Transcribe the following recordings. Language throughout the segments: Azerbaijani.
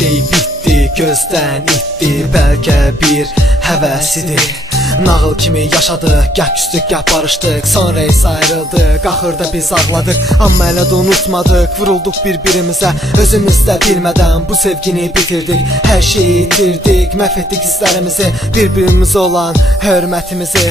şey bitdi, gözdən itdi, bəlkə bir həvəsidir. Nağıl kimi yaşadıq, gəh küstük, gəh barışdıq, sonra isə ayrıldıq, axırda biz ağladıq. Amma elə də unutmadıq, vurulduq bir-birimizə, özümüz də bilmədən bu sevgini bitirdik. Hər şeyi itirdik, məhv etdik hisslərimizi, bir-birimizə olan hörmətimizi.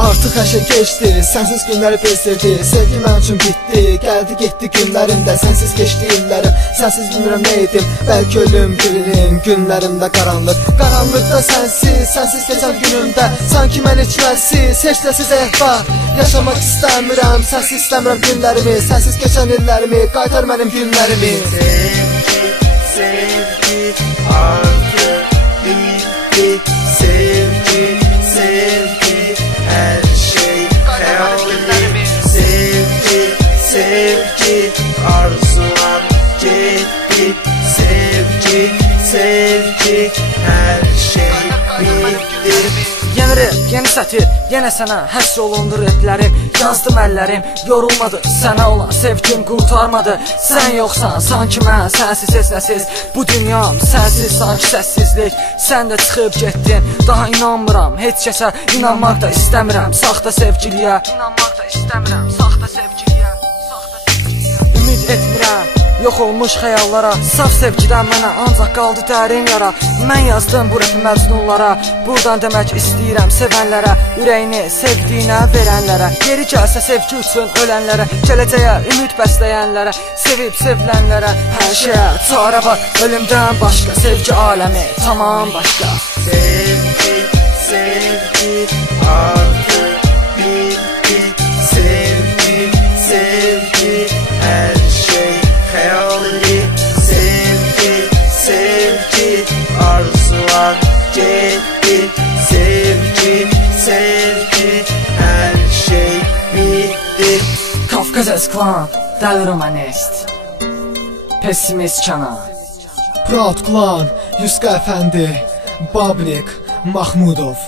Artıq hər şey keçdi, sənsiz günləri bezdirdi, sevgi mənim üçün bitdi, gəldi getdi günlərimdə, sənsiz keçdi illərim, sənsiz bilmirəm nə edim, bəlkə ölüm dirilim, günlərimdə qaranlıq. Qaranlıqda sənsiz, sənsiz keçən günümdə, sanki mən içməsiz, heç nəsiz əhvar. Yaşamaq istəmirəm, sənsiz istəmirəm günlərimi, sənsiz keçən illərimi, qaytar mənim günlərimi. Sevgi, sevgi, artıq bitti. Sevgi, sevgi, hər şey xəyaldır. Sevgi, sevgi, arzular getdi. Sevgi, sevgi, hər şey bitti. Yeni rap, yeni satir, yenə sənə həsr olundu replərim. Yazdım əllərim, yorulmadı, sənə olan sevgim qurtarmadı. Sən yoxsan, sanki mən sənsiz heç nəsiz. Bu dünyam sənsiz, sanki səssizlik. Sən də çıxıb getdin, daha inanmıram, heç kəsə inanmaq da istəmirəm. Saxta sevgiliyə inanmaq da istəmirəm, saxta sevgiliyə, saxta sevgiliyə. Ümid etmirəm yox olmuş xəyallara, saf sevgidən mənə ancaq qaldı dərin yara. Mən yazdım bu rapi məcnunlara, buradan demək istəyirəm sevənlərə, ürəyini sevdiyinə verənlərə, yeri gəlsə sevgi üçün ölənlərə, gələcəyə ümid bəsləyənlərə, sevib sevilənlərə. Hər şeyə çarə var, ölümdən başqa, sevgi aləmi tamam başqa. Sevgi, sevgi, artıq bitti. Sevgi, sevgi, hər şey xəyaldır. Sevgi, sevgi, arzular getdi. Sevgi, sevgi, hər şey bitdi. Kafkazes Klan, Dəli Romanist, Pessimist Kənan, Proud Klan, Yuska Əfəndi, Bablik Mahmudov.